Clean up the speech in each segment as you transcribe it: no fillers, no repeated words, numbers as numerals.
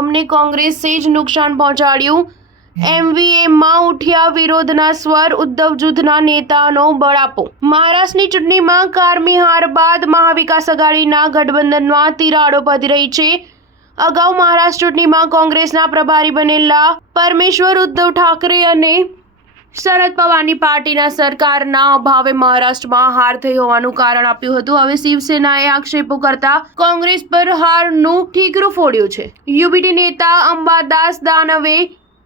અમને કોંગ્રેસે જ નુકસાન પહોંચાડ્યું. MVMમાં ઉઠ્યા વિરોધના સ્વર, ઉદ્ધવ જૂથના નેતાનો બળાપો. મહારાષ્ટ્રની ચૂંટણીમાં કારમી હાર બાદ મહાવિકાસ આઘાડીના ગઠબંધનમાં તિરાડો પડી રહી છે. અગાઉ મહારાષ્ટ્ર ચૂંટણીમાં કોંગ્રેસના પ્રભારી બનેલા પરમેશ્વર ઉદ્ધવ ઠાકરે અને શરદ પવારની પાર્ટીના સરકારના અભાવે મહારાષ્ટ્રમાં હાર થઈ હોવાનું કારણ આપ્યું હતું. હવે શિવસેનાએ આક્ષેપો કરતા કોંગ્રેસ પર હારનું ઠીકરું ફોડ્યું છે. યુબીટી નેતા અંબાદાસ દાનવે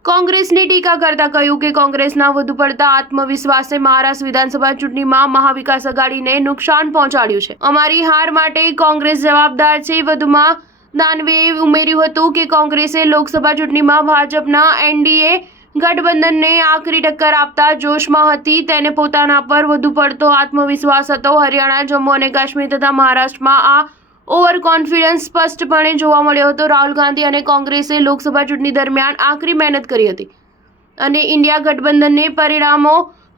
કોંગ્રેસની ટીકા કરતા કહ્યું કે કોંગ્રેસના વધુ પડતા આત્મવિશ્વાસે મહારાષ્ટ્ર વિધાનસભા ચૂંટણીમાં મહાવિકાસ આઘાડીને નુકસાન પહોંચાડ્યું છે. અમારી હાર માટે કોંગ્રેસ જવાબદાર છે. વધુમાં દાનવેએ ઉમેર્યું હતું કે કોંગ્રેસે લોકસભા ચૂંટણીમાં ભાજપના NDA ગઠબંધનને આકરી ટક્કર આપતા જોશમાં હતી. તેને પોતાના પર વધુ પડતો આત્મવિશ્વાસ હતો. હરિયાણા, જમ્મુ અને કાશ્મીર તથા મહારાષ્ટ્રમાં આ ઓવર કોન્ફિડન્સ સ્પષ્ટપણે જોવા મળ્યો હતો. રાહુલ ગાંધી અને કોંગ્રેસે લોકસભા ચૂંટણી દરમિયાન આકરી મહેનત કરી હતી અને ઇન્ડિયા ગઠબંધનને પરિણામો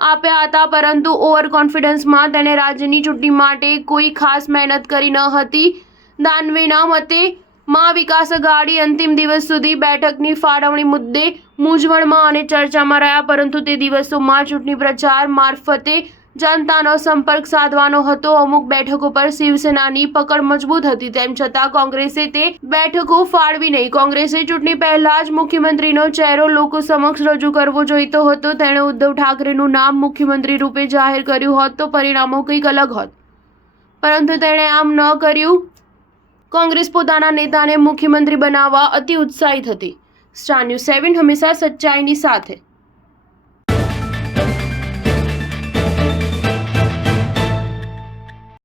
આપ્યા હતા, પરંતુ ઓવર કોન્ફિડન્સમાં તેને રાજ્યની ચૂંટણી માટે કોઈ ખાસ મહેનત કરી ન હતી. દાનવેના મતે મહાવિકાસ આઘાડી અંતિમ દિવસ સુધી બેઠકની ફાળવણી મુદ્દે મૂંઝવણમાં અને ચર્ચામાં રહ્યા, પરંતુ તે દિવસોમાં ચૂંટણી પ્રચાર મારફતે જનતાનો સંપર્ક સાધવાનો હતો. અમુક બેઠકો પર શિવસેનાની પકડ મજબૂત હતી, તેમ છતાં કોંગ્રેસે તે બેઠકો ફાળવી નહીં. કોંગ્રેસે ચૂંટણી પહેલા જ મુખ્યમંત્રીનો ચહેરો લોકો સમક્ષ રજૂ કરવો જોઈતો હતો. તેણે ઉદ્ધવ ઠાકરેનું નામ મુખ્યમંત્રી રૂપે જાહેર કર્યું હોત તો પરિણામો કંઈક અલગ હોત, પરંતુ તેણે આમ ન કર્યું. કોંગ્રેસ પોતાના નેતાને મુખ્યમંત્રી બનાવવા અતિ ઉત્સાહિત હતી. સ્ટાર ન્યૂઝ 7 હંમેશા સચ્ચાઈની સાથે.